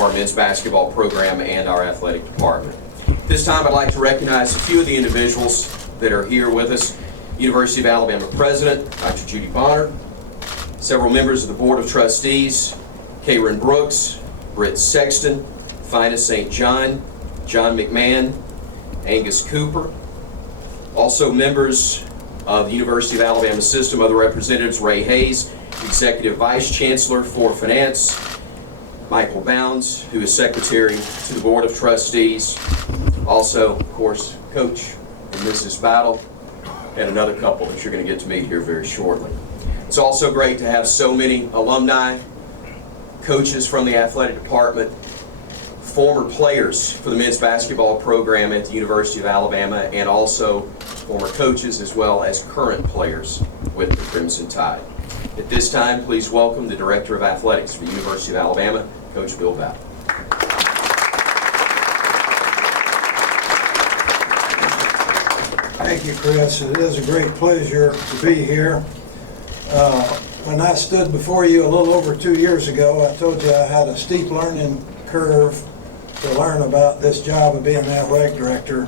of our men's basketball program and our athletic department. This time I'd like to recognize a few of the individuals that are here with us. University of Alabama President, Dr. Judy Bonner, several members of the Board of Trustees, Karen Brooks, Britt Sexton, Fina St. John, John McMahon, Angus Cooper. Also members of the University of Alabama system, other representatives, Ray Hayes, Executive Vice Chancellor for Finance, Michael Bounds, who is Secretary to the Board of Trustees. Also, of course, Coach and Mrs. Battle, and another couple that you're going to get to meet here very shortly. It's also great to have so many alumni, coaches from the athletic department, former players for the men's basketball program at the University of Alabama, and also former coaches as well as current players with the Crimson Tide. At this time, please welcome the Director of Athletics for the University of Alabama, Coach Bill Battle. Thank you, Chris. It is a great pleasure to be here. When I stood before you a little over 2 years ago, I told you I had a steep learning curve to learn about this job of being an athletic director.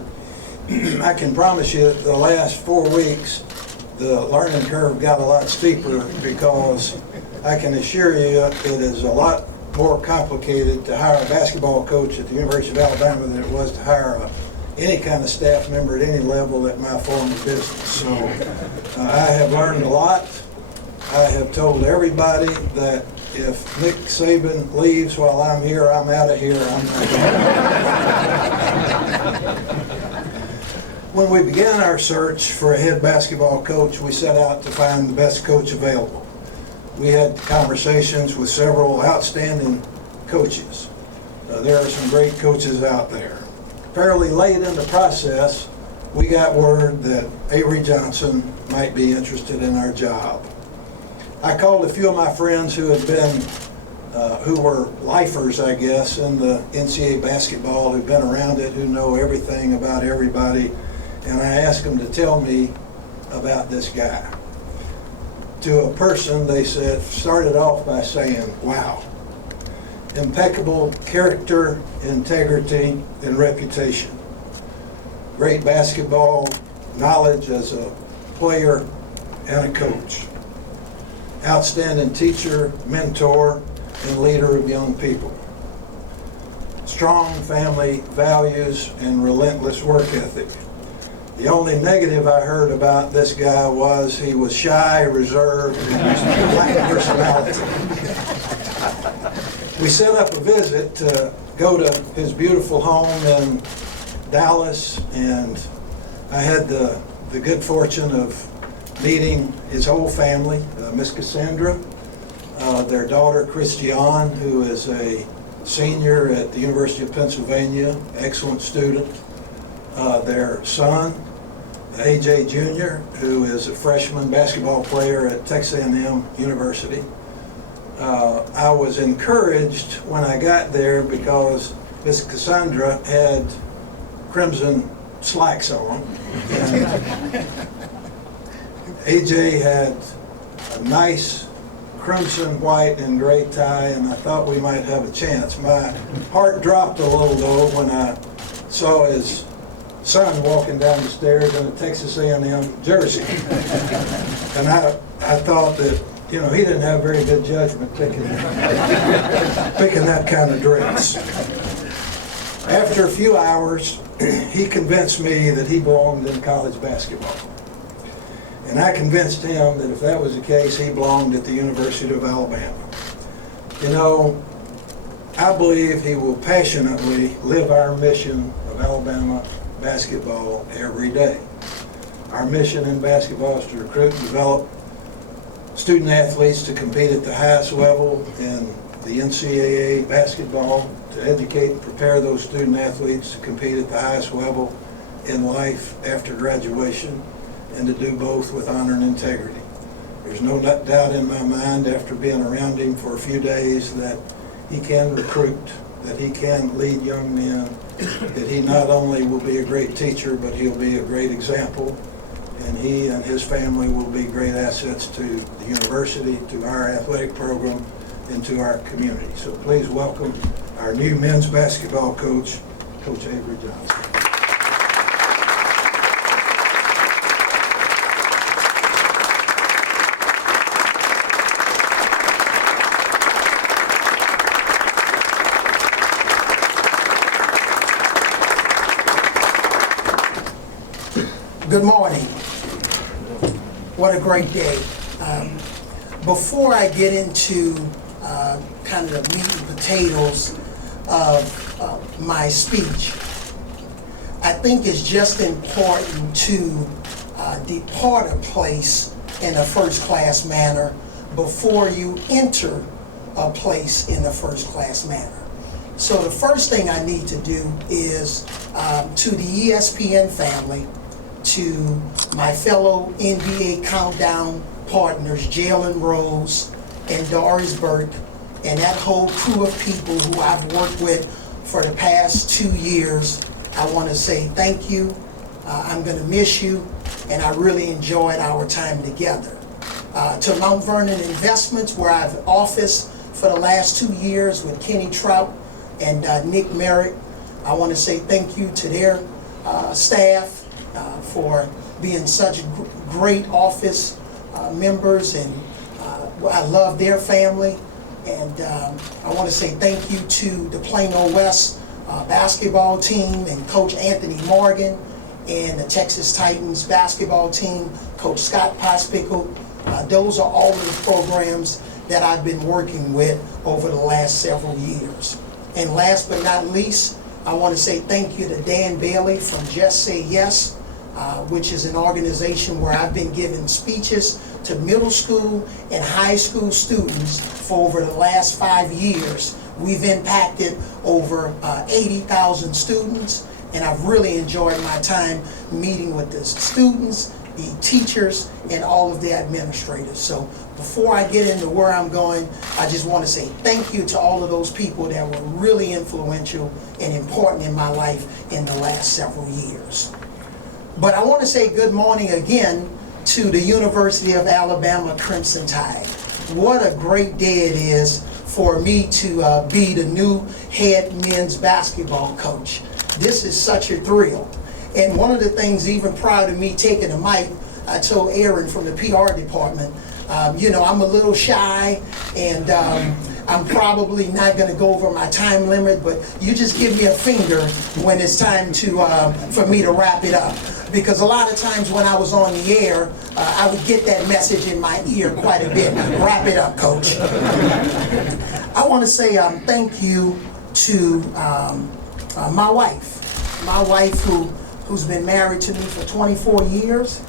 I can promise you that the last 4 weeks, the learning curve got a lot steeper, because I can assure you it is a lot more complicated to hire a basketball coach at the University of Alabama than it was to hire any kind of staff member at any level at my former business. So I have learned a lot. I have told everybody that if Nick Saban leaves while I'm here, I'm out of here. I'm not When we began our search for a head basketball coach, we set out to find the best coach available. We had conversations with several outstanding coaches. There are some great coaches out there. Fairly late in the process, we got word that Avery Johnson might be interested in our job. I called a few of my friends who had been, who were lifers, I guess, in the NCAA basketball, who've been around it, who know everything about everybody, and I asked them to tell me about this guy. To a person, they started off by saying, wow. Impeccable character, integrity, and reputation. Great basketball knowledge as a player and a coach. Outstanding teacher, mentor, and leader of young people. Strong family values and relentless work ethic. The only negative I heard about this guy was he was shy, reserved, and lacked personality. We set up a visit to go to his beautiful home in Dallas, and I had the good fortune of meeting his whole family, Miss Cassandra, their daughter Christiane, who is a senior at the University of Pennsylvania, excellent student, their son, AJ Jr., who is a freshman basketball player at Texas A&M University. I was encouraged when I got there because Miss Cassandra had crimson slacks on. And AJ had a nice crimson, white, and gray tie, and I thought we might have a chance. My heart dropped a little, though, when I saw his son walking down the stairs in a Texas A&M jersey. And I thought that, you know, he didn't have very good judgment picking that kind of dress. After a few hours, he convinced me that he belonged in college basketball. And I convinced him that if that was the case, he belonged at the University of Alabama. You know, I believe he will passionately live our mission of Alabama basketball every day. Our mission in basketball is to recruit and develop student athletes to compete at the highest level in the NCAA basketball, to educate and prepare those student athletes to compete at the highest level in life after graduation, and to do both with honor and integrity. There's no doubt in my mind, after being around him for a few days, that he can recruit, that he can lead young men, that he not only will be a great teacher, but he'll be a great example, and he and his family will be great assets to the university, to our athletic program, and to our community. So please welcome our new men's basketball coach, Coach Avery Johnson. Good morning. What a great day. Before I get into kind of the meat and potatoes of my speech, I think it's just important to depart a place in a first-class manner before you enter a place in a first-class manner. So the first thing I need to do is to the ESPN family, to my fellow NBA Countdown partners, Jalen Rose and Doris Burke, and that whole crew of people who I've worked with for the past 2 years, I want to say thank you. I'm going to miss you, and I really enjoyed our time together. To Mount Vernon Investments, where I've officed for the last 2 years with Kenny Trout and Nick Merritt, I want to say thank you to their staff for being such great office members, and I love their family. And I want to say thank you to the Plano West basketball team and Coach Anthony Morgan, and the Texas Titans basketball team, Coach Scott Pospickle. Those are all of the programs that I've been working with over the last several years. And last but not least, I want to say thank you to Dan Bailey from Just Say Yes, which is an organization where I've been giving speeches to middle school and high school students for over the last 5 years. We've impacted over 80,000 students, and I've really enjoyed my time meeting with the students, the teachers, and all of the administrators. So before I get into where I'm going, I just want to say thank you to all of those people that were really influential and important in my life in the last several years. But I want to say good morning again to the University of Alabama Crimson Tide. What a great day it is for me to be the new head men's basketball coach. This is such a thrill. And one of the things, even prior to me taking the mic, I told Aaron from the PR department, I'm a little shy, and I'm probably not going to go over my time limit, but you just give me a finger when it's time for me to wrap it up. Because a lot of times when I was on the air, I would get that message in my ear quite a bit. Wrap it up, Coach. I want to say thank you to my wife who's been married to me for 24 years,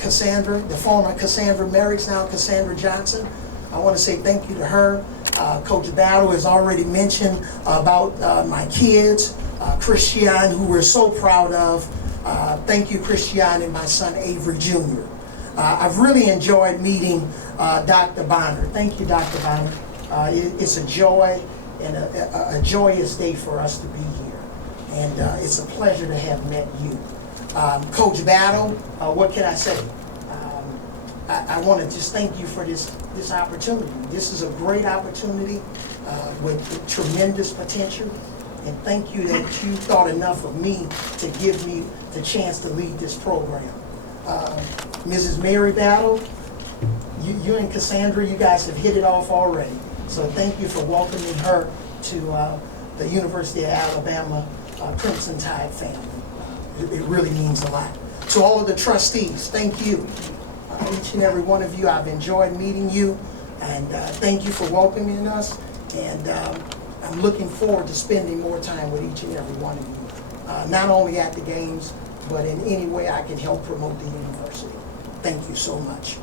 Cassandra, the former Cassandra Merricks, now Cassandra Johnson. I want to say thank you to her. Coach Battle has already mentioned about my kids, Christian, who we're so proud of. Thank you, Christian, and my son, Avery Jr. I've really enjoyed meeting Dr. Bonner. Thank you, Dr. Bonner. It's a joy and a joyous day for us to be here. And it's a pleasure to have met you. Coach Battle, what can I say? I want to just thank you for this opportunity. This is a great opportunity with tremendous potential. And thank you that you thought enough of me to give me the chance to lead this program. Mrs. Mary Battle, you and Cassandra, you guys have hit it off already. So thank you for welcoming her to the University of Alabama Crimson Tide family. It really means a lot. To all of the trustees, thank you. Each and every one of you, I've enjoyed meeting you, and thank you for welcoming us. And I'm looking forward to spending more time with each and every one of you, not only at the games, but in any way I can help promote the university. Thank you so much.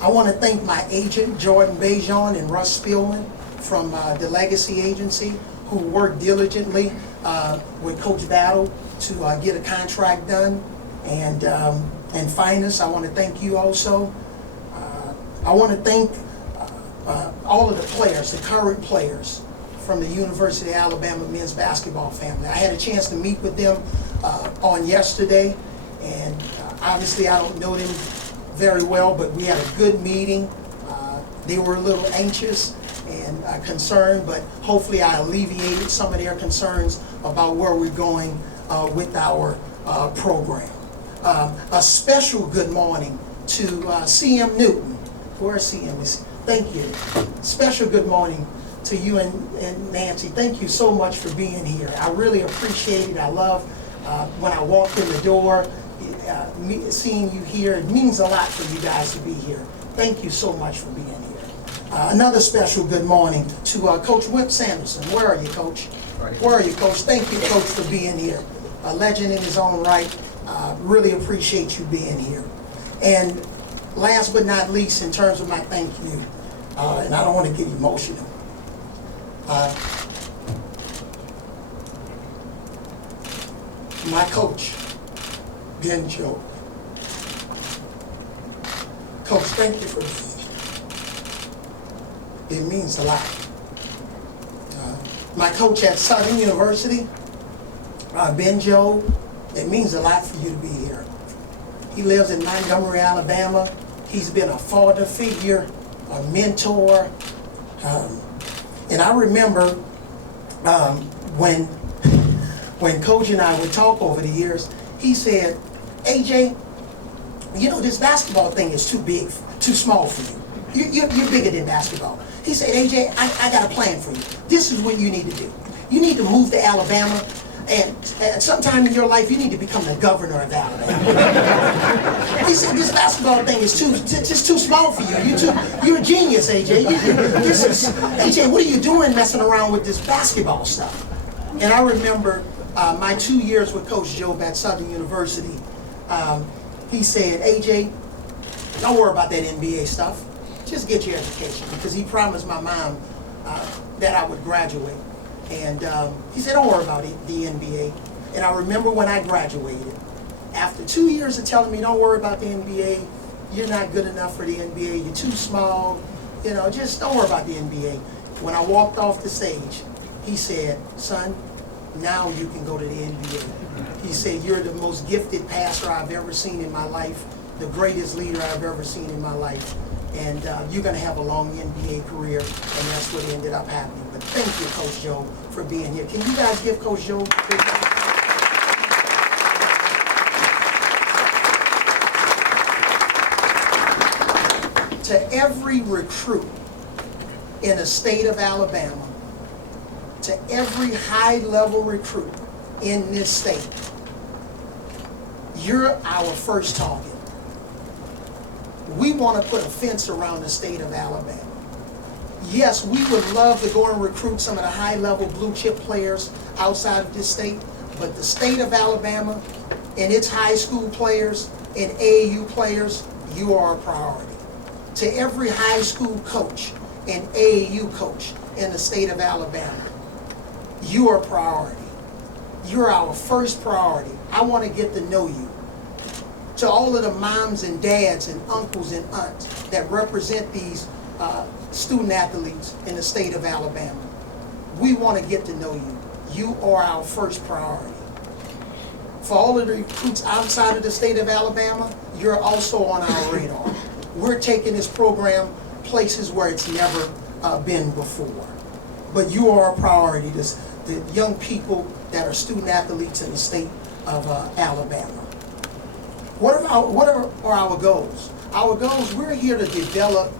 I want to thank my agent, Jordan Bejon and Russ Spielman from the Legacy Agency, who worked diligently with Coach Battle to get a contract done. And Finest, I want to thank you also. I want to thank all of the players, the current players from the University of Alabama men's basketball family. I had a chance to meet with them on yesterday, and obviously I don't know them very well, but we had a good meeting. They were a little anxious, and and concerned, but hopefully I alleviated some of their concerns about where we're going with our program. A special good morning to CM Newton. Where's CM? Thank you. Special good morning to you and Nancy. Thank you so much for being here. I really appreciate it. I love when I walked in the door, seeing you here. It means a lot for you guys to be here. Thank you so much for being here. Another special good morning to Coach Wimp Sanderson. Where are you, Coach? Right. Where are you, Coach? Thank you, Coach, for being here. A legend in his own right. Really appreciate you being here. And last but not least, in terms of my thank you, and I don't want to get emotional, my coach, Ben Joe. Coach, thank you for being here. It means a lot. My coach at Southern University, Ben Joe, it means a lot for you to be here. He lives in Montgomery, Alabama. He's been a father figure, a mentor. And I remember when Coach and I would talk over the years, he said, AJ, you know, this basketball thing is too big, too small for you. You're bigger than basketball. He said, AJ, I got a plan for you. This is what you need to do. You need to move to Alabama, and at some time in your life, you need to become the governor of Alabama. He said, this basketball thing is just too small for you. You're a genius, AJ. AJ, what are you doing messing around with this basketball stuff? And I remember my 2 years with Coach Jobe at Southern University. He said, AJ, don't worry about that NBA stuff. Just get your education. Because he promised my mom that I would graduate. And he said, don't worry about it, the NBA. And I remember when I graduated, after 2 years of telling me, don't worry about the NBA, you're not good enough for the NBA, you're too small, you know, just don't worry about the NBA. When I walked off the stage, he said, son, now you can go to the NBA. He said, you're the most gifted pastor I've ever seen in my life, the greatest leader I've ever seen in my life. And you're going to have a long NBA career, and that's what ended up happening. But thank you, Coach Joe, for being here. Can you guys give Coach Joe a big round? To every recruit in the state of Alabama, to every high-level recruit in this state, you're our first target. We want to put a fence around the state of Alabama. Yes, we would love to go and recruit some of the high-level blue-chip players outside of this state, but the state of Alabama and its high school players and AAU players, you are a priority. To every high school coach and AAU coach in the state of Alabama, you are a priority. You're our first priority. I want to get to know you. To all of the moms and dads and uncles and aunts that represent these student athletes in the state of Alabama, we want to get to know you. You are our first priority. For all of the recruits outside of the state of Alabama, you're also on our radar. We're taking this program places where it's never been before. But you are a priority, the young people that are student athletes in the state of Alabama. What are our goals? Our goals, we're here to develop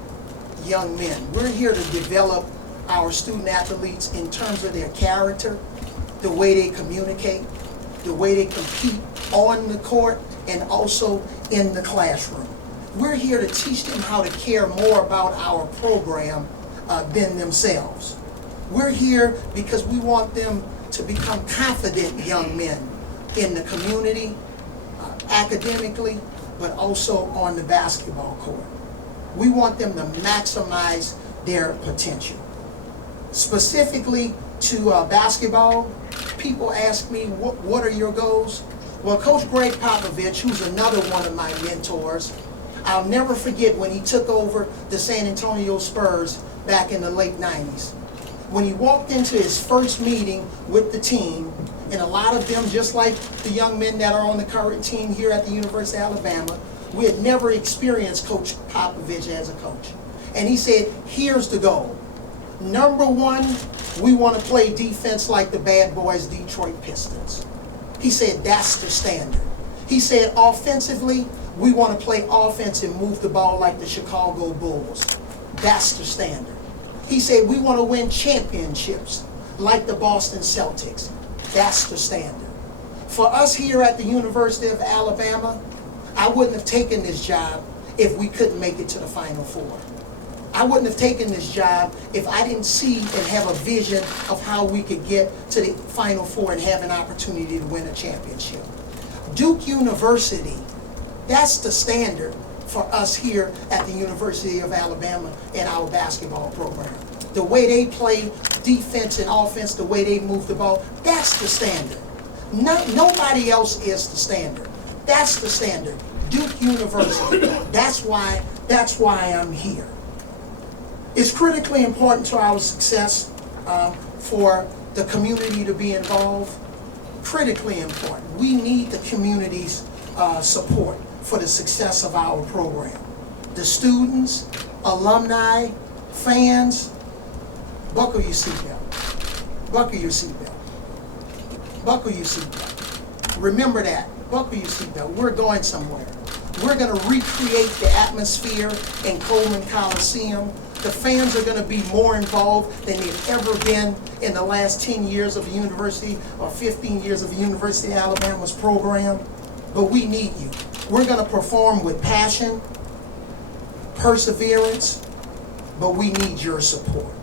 young men. We're here to develop our student athletes in terms of their character, the way they communicate, the way they compete on the court, and also in the classroom. We're here to teach them how to care more about our program than themselves. We're here because we want them to become confident young men in the community, academically, but also on the basketball court. We want them to maximize their potential. Specifically to basketball, people ask me, what are your goals? Well, Coach Greg Popovich, who's another one of my mentors, I'll never forget when he took over the San Antonio Spurs back in the late 90s. When he walked into his first meeting with the team, and a lot of them, just like the young men that are on the current team here at the University of Alabama, we had never experienced Coach Popovich as a coach. And he said, here's the goal. Number one, we want to play defense like the bad boys Detroit Pistons. He said that's the standard. He said offensively, we want to play offense and move the ball like the Chicago Bulls. That's the standard. He said we want to win championships like the Boston Celtics. That's the standard. For us here at the University of Alabama, I wouldn't have taken this job if we couldn't make it to the Final Four. I wouldn't have taken this job if I didn't see and have a vision of how we could get to the Final Four and have an opportunity to win a championship. Duke University, that's the standard for us here at the University of Alabama and our basketball program. The way they play defense and offense, the way they move the ball, that's the standard. Nobody else is the standard. That's the standard. Duke University. That's why I'm here. It's critically important to our success for the community to be involved. Critically important. We need the community's support for the success of our program. The students, alumni, fans, buckle your seatbelt. Buckle your seatbelt. Buckle your seatbelt. Remember that. Buckle your seatbelt. We're going somewhere. We're going to recreate the atmosphere in Coleman Coliseum. The fans are going to be more involved than they've ever been in the last 10 years of the university or 15 years of the University of Alabama's program. But we need you. We're going to perform with passion, perseverance, but we need your support.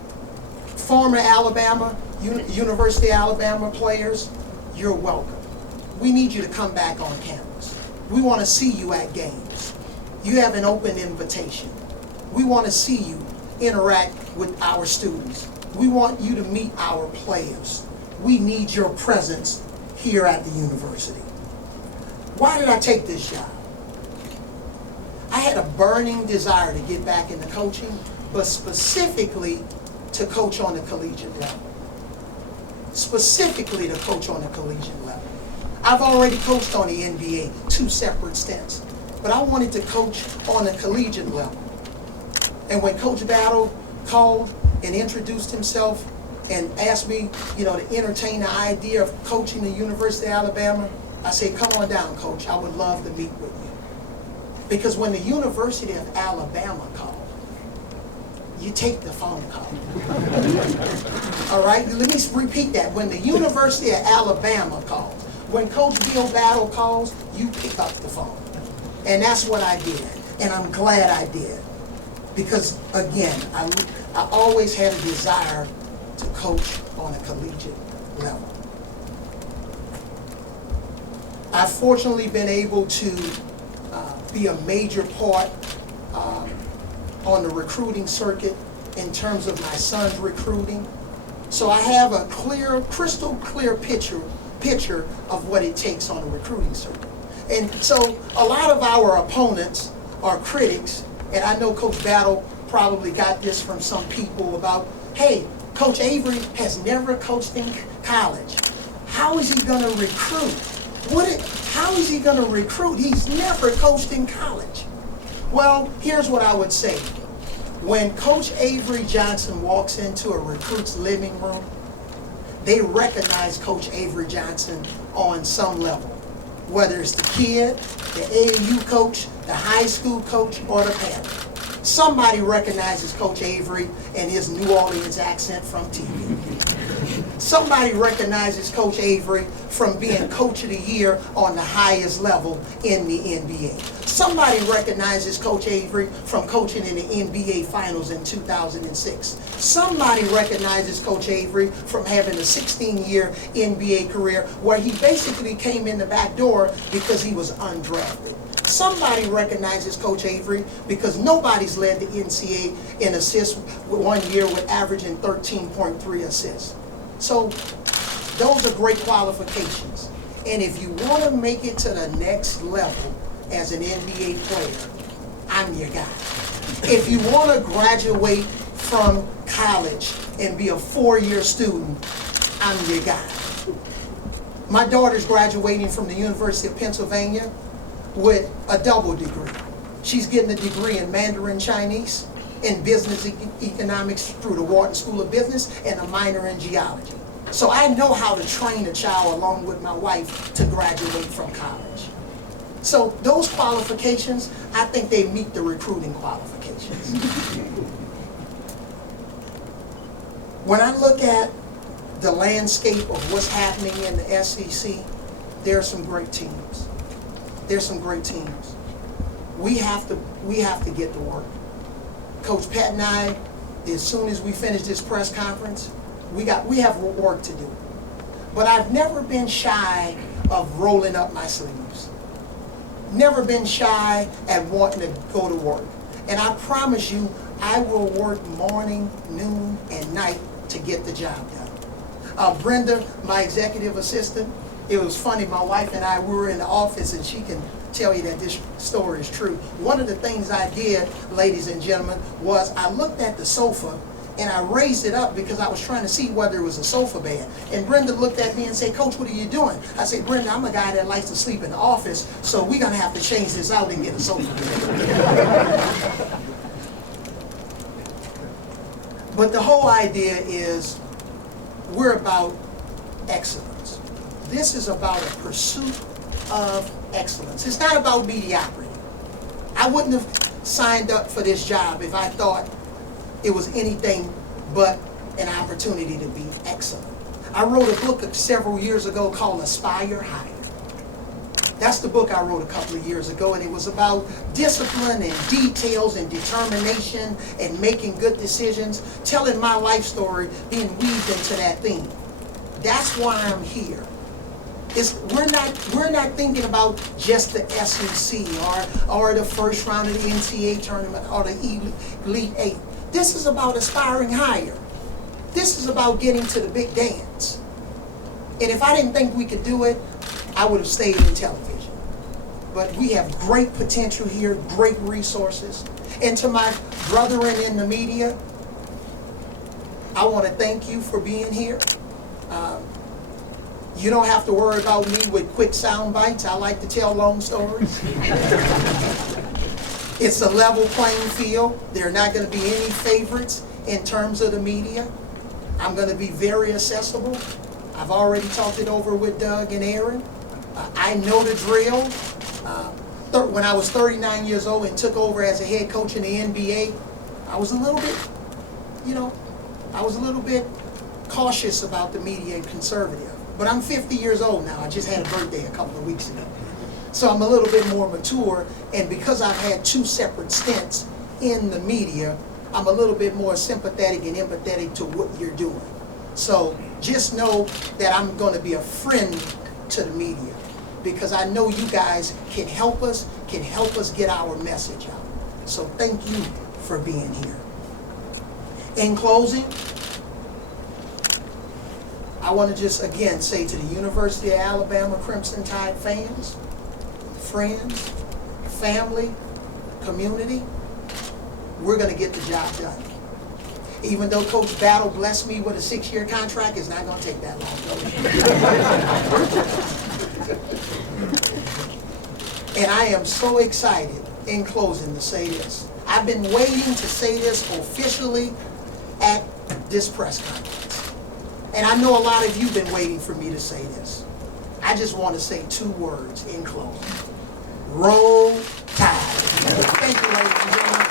Former Alabama, University of Alabama players, you're welcome. We need you to come back on campus. We want to see you at games. You have an open invitation. We want to see you interact with our students. We want you to meet our players. We need your presence here at the university. Why did I take this job? I had a burning desire to get back into coaching, but specifically to coach on the collegiate level. Specifically to coach on the collegiate level. I've already coached on the NBA, 2 separate stints, but I wanted to coach on a collegiate level. And when Coach Battle called and introduced himself and asked me, to entertain the idea of coaching the University of Alabama, I said, come on down, Coach. I would love to meet with you. Because when the University of Alabama called, you take the phone call. All right? Let me repeat that. When the University of Alabama calls, when Coach Bill Battle calls, you pick up the phone. And that's what I did. And I'm glad I did. Because, again, I always had a desire to coach on a collegiate level. I've fortunately been able to be a major part on the recruiting circuit in terms of my son's recruiting. So I have a crystal clear picture of what it takes on a recruiting circuit. And so a lot of our opponents are critics, and I know Coach Battle probably got this from some people about, hey, Coach Avery has never coached in college. How is he going to recruit? How is he going to recruit? He's never coached in college. Well, here's what I would say. When Coach Avery Johnson walks into a recruit's living room, they recognize Coach Avery Johnson on some level, whether it's the kid, the AAU coach, the high school coach, or the parent. Somebody recognizes Coach Avery and his New Orleans accent from TV. Somebody recognizes Coach Avery from being Coach of the Year on the highest level in the NBA. Somebody recognizes Coach Avery from coaching in the NBA Finals in 2006. Somebody recognizes Coach Avery from having a 16-year NBA career where he basically came in the back door because he was undrafted. Somebody recognizes Coach Avery because nobody's led the NCAA in assists 1 year with averaging 13.3 assists. So those are great qualifications. And if you want to make it to the next level as an NBA player, I'm your guy. If you want to graduate from college and be a 4-year student, I'm your guy. My daughter's graduating from the University of Pennsylvania with a double degree. She's getting a degree in Mandarin Chinese in business economics through the Wharton School of Business and a minor in geology. So I know how to train a child along with my wife to graduate from college. So those qualifications, I think they meet the recruiting qualifications. When I look at the landscape of what's happening in the SEC, there are some great teams. There's some great teams. We have to get to work. Coach Pat and I, as soon as we finish this press conference, we have work to do. But I've never been shy of rolling up my sleeves. Never been shy at wanting to go to work. And I promise you, I will work morning, noon, and night to get the job done. Brenda, my executive assistant, it was funny, my wife and I, we were in the office, and she can tell you that this story is true. One of the things I did, ladies and gentlemen, was I looked at the sofa and I raised it up because I was trying to see whether it was a sofa bed. And Brenda looked at me and said, "Coach, what are you doing?" I said, "Brenda, I'm a guy that likes to sleep in the office, so we're gonna have to change this out and get a sofa bed." But the whole idea is we're about excellence. This is about a pursuit of excellence. It's not about mediocrity. I wouldn't have signed up for this job if I thought it was anything but an opportunity to be excellent. I wrote a book several years ago called Aspire Higher. That's the book I wrote a couple of years ago, and it was about discipline and details and determination and making good decisions, telling my life story, being weaved into that theme. That's why I'm here. We're not thinking about just the SEC or the first round of the NCAA tournament or the Elite Eight. This is about aspiring higher. This is about getting to the big dance. And if I didn't think we could do it, I would have stayed in television. But we have great potential here, great resources. And to my brethren in the media, I want to thank you for being here. You don't have to worry about me with quick sound bites. I like to tell long stories. It's a level playing field. There are not going to be any favorites in terms of the media. I'm going to be very accessible. I've already talked it over with Doug and Aaron. I know the drill. When I was 39 years old and took over as a head coach in the NBA, I was a little bit cautious about the media and conservative. But I'm 50 years old now. I just had a birthday a couple of weeks ago. So I'm a little bit more mature, and because I've had 2 separate stints in the media, I'm a little bit more sympathetic and empathetic to what you're doing. So just know that I'm going to be a friend to the media, because I know you guys can help us get our message out. So thank you for being here. In closing, I want to just again say to the University of Alabama Crimson Tide fans, friends, family, community, we're going to get the job done. Even though Coach Battle blessed me with a 6-year contract, it's not going to take that long. And I am so excited, in closing, to say this. I've been waiting to say this officially at this press conference. And I know a lot of you have been waiting for me to say this. I just want to say 2 words in closing. Roll Tide. Thank you, ladies and gentlemen.